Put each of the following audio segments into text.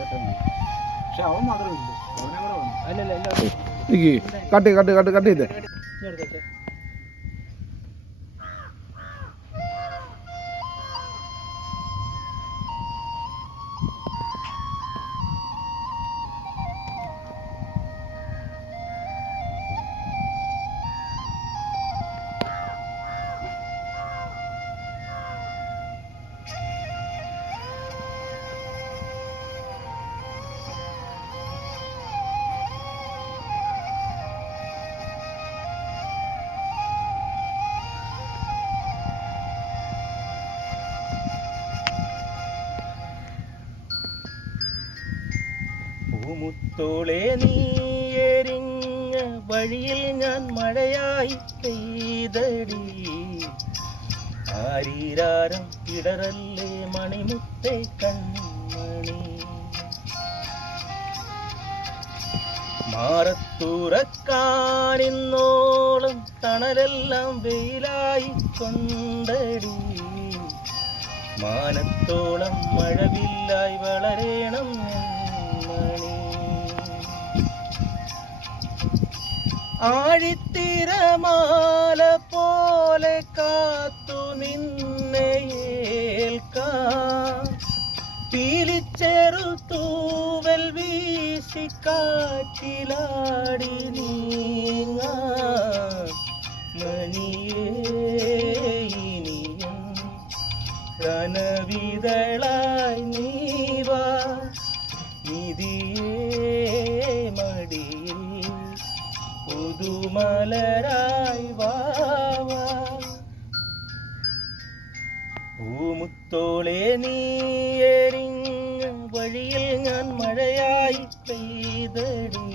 പക്ഷെ അവൻ മാത്രമില്ല, അവനെ കൂടെ വന്നു. അല്ലല്ല കട്ട് ചെയ്തേ. പൂമുത്തോളെ നീ എരിഞ്ഞ വഴിയിൽ ഞാൻ മഴയായി പെയ്തടി. ആരീരാരം ഇടറല്ലേ മണിമുത്തേ കൺമണി. മാറത്തുറക്കാനിന്നോളം തണലെല്ലാം വെയിലായി കൊണ്ടടി. മാനത്തോളം മഴവില്ലായി വളരേണം മണി. ആഴിത്തിരമാല പോലെ കാത്തു നിന്നെ ഏൽക്കാൻ പീലിച്ചെറു തൂവൽ വീശി കാറ്റിലാടി നീങ്ങാൻ മണിയേ ഇനിയും കനവിതളായി നീവാ. നിധിയേ മടിയിൽ പുതുമലരായി വാവാ. പൂമുത്തോളെ നീ എരിഞ്ഞ വഴിയിൽ ഞാൻ മഴയായി പെയ്തടി.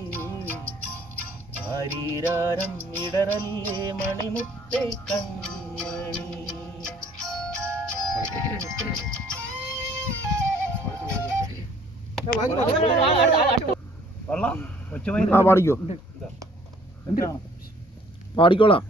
ആരീരാരം ഇടറല്ലേ മണിമുത്തേ കൺമണി. പാടിക്കോ, പാടിക്കോളാം.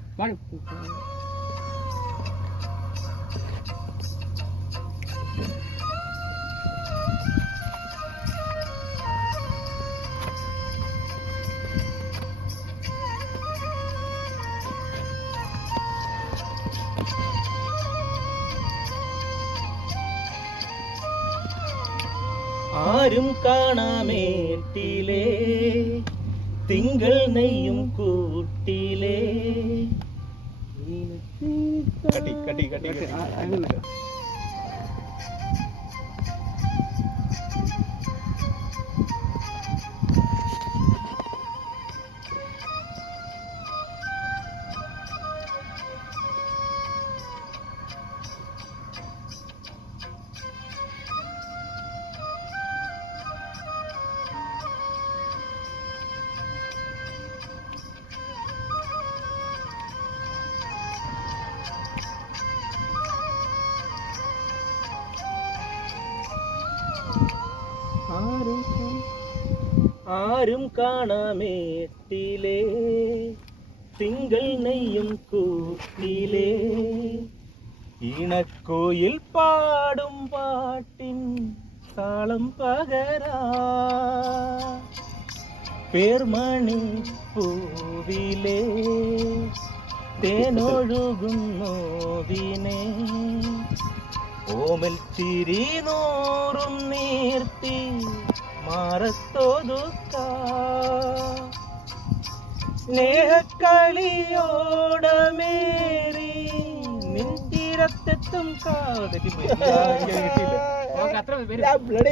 ആരും കാണാമേട്ടിലേ തിങ്കൾ നെയ്യും കൂട്ടിലേ. ആരും കാണാമേട്ടിലേ തിങ്കൾ നെയ്യും കൂട്ടിലേ. ഇണക്കോയിൽ പാടും പാട്ടിൻ താളം പകരാ. പേർമണി പൂവിലേ തേനൊഴുകും നോവിനെ. ഓമൽ ചിരി നൂറും നീർത്തി മാറത്തോതുക്ക. സ്നേഹക്കളിയോടമേറി നിൻ തീരത്തെത്തും കാതലി.